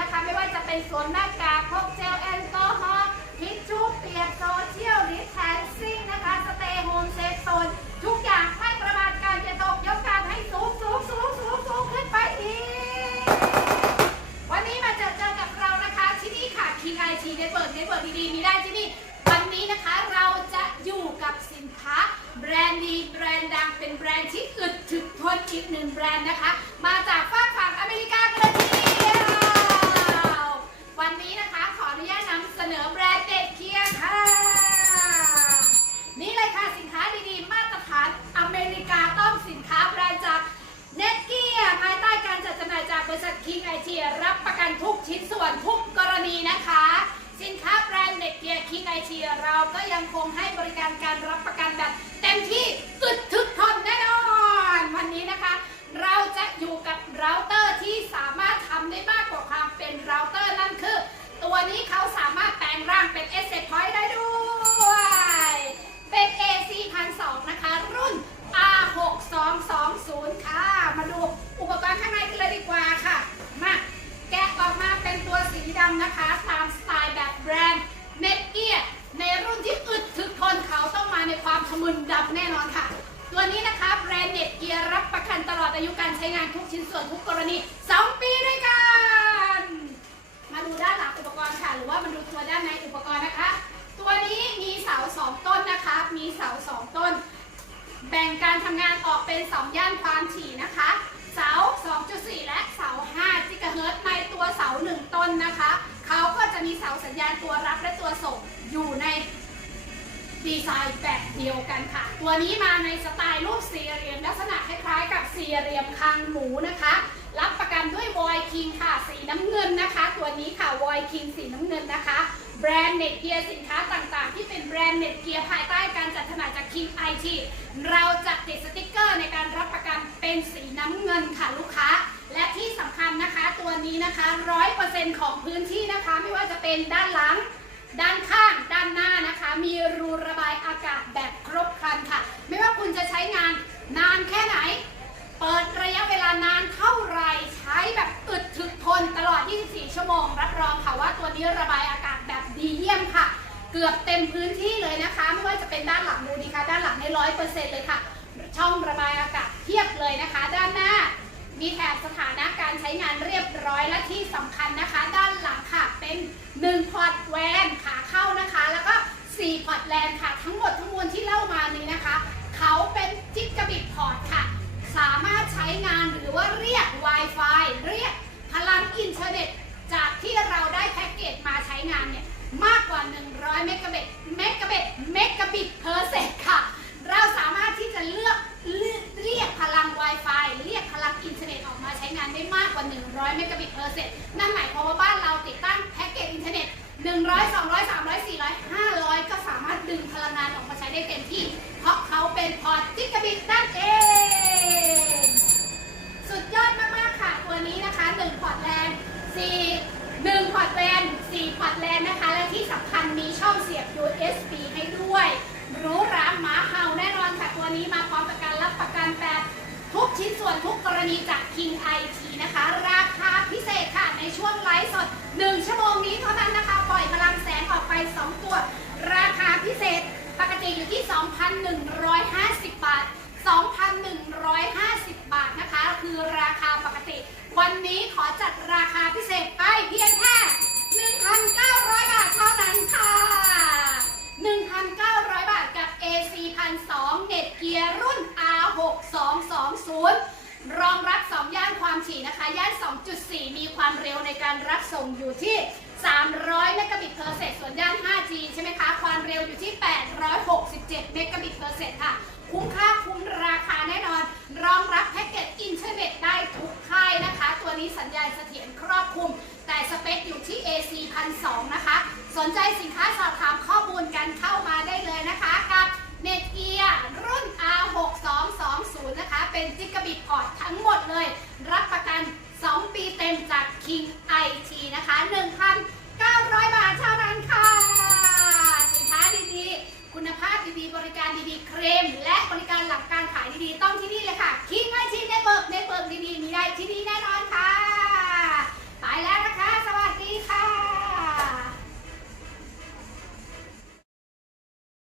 นะคะ ไม่ว่าจะเป็นสวมหน้ากากพกเจลแอลกอฮอล์ทิชชู่เปียกโซเชียลดิสแทนซิ่งนะคะสเตย์โฮมเซฟโซนทุกอย่างไม่ประมาทการจะตกยกการให้สูงสูงสูงสูงสูงขึ้นไปอีก วันนี้มาเจอเจอกับเรานะคะ ที่นี่ค่ะ King IT Network Network ดีๆมีได้ที่นี่วันนี้นะคะเราจะอยู่กับสินค้า แบรนด์ดีแบรนด์ดังเป็นแบรนด์ที่อึดถึกทนอีกหนึ่งแบรนด์นะคะ มาจากฝากฝั่งอเมริกากันเลยทีเดียววันนี้ อนุญาตนำเสนอแบรนด์เด็ดเกียร์ค่ะ นี่เลยค่ะสินค้าดีๆ มาตรฐานอเมริกาต้องสินค้าแบรนด์จากเน็ตเกียภายใต้การจัดจำหน่ายจากบริษัทคิงไอทีรับประกันทุกชิ้นส่วนทุกกรณีนะคะ สินค้าแบรนด์เน็ตเกียคิงไอทีเราก็ยังคงให้บริการการรับประกันแบบเต็มที่อึดทึกทนแน่นอน วันนี้นะคะ เราจะอยู่กับเราเตอร์ที่สามารถทำได้มากกว่าความเป็นเราเตอร์นั่นคือ ตัวนี้เขาสามารถแปลงร่างเป็น Asset Point ได้ด้วย เป็น AC 1002นะคะ รุ่น R6220 ค่ะ มาดูอุปกรณ์ข้างในกันเลยดีกว่าค่ะ มาแกะออกมาเป็นตัวสีดำนะคะ ตามสไตล์แบบแบรนด์เน็ตเกียในรุ่นที่อึดถึกทนเขาต้องมาในความทะมึนดำแน่นอนค่ะ ตัวนี้นะคะแบรนด์ เกียร์รับประกันตลอดอายุการใช้งานทุกชิ้นส่วนทุกกรณี 2 ปีด้วยกัน มาดูด้านหลังอุปกรณ์ค่ะ หรือว่ามาดูตัวด้านในอุปกรณ์นะคะ ตัวนี้มีเสาสองต้นนะคะ มีเสาสองต้น แบ่งการทำงานออกเป็น 2 ย่านความถี่นะคะ เสา 2.4 และเสา 5 จิกะเฮิรตซ์ในตัวเสา 1 ต้นนะคะ เขาก็จะมีเสาสัญญาณตัวรับและตัวส่งอยู่ใน ดีไซน์แบบเดียวกันค่ะ ตัวนี้มาในสไตล์รูปสี่เหลี่ยมลักษณะคล้ายๆกับสี่เหลี่ยมคางหมูนะคะ รับประกันด้วยวอยคิงค่ะ สีน้ำเงินนะคะ ตัวนี้ค่ะวอยคิงสีน้ำเงินนะคะ แบรนด์เน็ตเกียร์สินค้าต่างๆ ที่เป็นแบรนด์เน็ตเกียร์ภายใต้การจัดจำหน่ายจาก King IT เราจะติดสติกเกอร์ในการรับประกันเป็นสีน้ำเงินค่ะลูกค้า และที่สำคัญนะคะตัวนี้นะคะ100%ของพื้นที่นะคะ ไม่ว่าจะเป็นด้านหลัง ด้านข้างด้านหน้านะคะ มีรูระบายอากาศแบบครบครันค่ะ ไม่ว่าคุณจะใช้งานนานแค่ไหน เปิดระยะเวลานานเท่าไรใช้แบบอึดถึกทนตลอด 24 ชั่วโมง รับรองค่ะว่าตัวนี้ระบายอากาศแบบดีเยี่ยมค่ะ เกือบเต็มพื้นที่เลยนะคะ ไม่ว่าจะเป็นด้านหลังดูดีค่ะด้านหลังในร้อยเปอร์เซ็นต์เลยค่ะ ช่องระบายอากาศเทียบเลยนะคะ ด้านหน้า มีแถบสถานะการใช้งานเรียบร้อยและที่สำคัญนะคะ ด้านหลังค่ะเป็น1พอร์ตแวนขาเข้านะคะ แล้วก็4พอร์ตแลนค่ะ ทั้งหมดทั้งมวลที่เล่ามานี้นะคะ เขาเป็นจิกกะบิตพอร์ตค่ะ สามารถใช้งานหรือว่าเรียก Wi-Fi เรียกพลัง 100 เมกะบิตเพอร์เซกนั่นหมายความว่าบ้านเราติดตั้งแพ็กเกจอินเทอร์เน็ต 100 200 300 400 500 ก็สามารถดึงพลังงานออกมาใช้ได้เต็มที่ เพราะเขาเป็นพอร์ตจิกะบิตนั่นเอง สุดยอดมากๆค่ะ ตัวนี้นะคะ 1 พอร์ตแลน4 1พอร์ตแลน4พอร์ตแลนนะคะ และที่สำคัญมีช่องเสียบ USB ให้ด้วยรู้ร้าหมาเห่าแน่นอนค่ะ ตัวนี้มาพร้อมกับการรับประกันแบบทุกชิ้นส่วนทุกกรณีจาก King IT พิเศษค่ะในช่วงไลฟ์สด 1 ชั่วโมงนี้เท่านั้นนะคะ ปล่อยพลังแสงออกไป 2 ตัว ราคาพิเศษปกติอยู่ที่ 2,150 บาท 2,150 บาทนะคะ คือราคาปกติ วันนี้ขอจัดราคาพิเศษไปเพียงแค่ 1,900 บาทเท่านั้นค่ะ 1,900 บาทกับ AC 1,200เน็ตเกียร์รุ่น R6220 รองรับ 2 ย่านความถี่นะคะ ย่าน 2.4 มีความเร็วในการรับส่งอยู่ที่ 300 เมกะบิตเพอร์เซกส่วนย่าน 5G ใช่ไหมคะ ความเร็วอยู่ที่ 867 เมกะบิตเพอร์เซกค่ะ คุ้มค่าคุ้มราคาแน่นอน รองรับแพ็กเกจอินเทอร์เน็ตได้ทุกค่ายนะคะ ตัวนี้สัญญาณเสถียรครอบคลุม แต่สเปคอยู่ที่ AC 1,200นะคะ สนใจสินค้าสอบถาม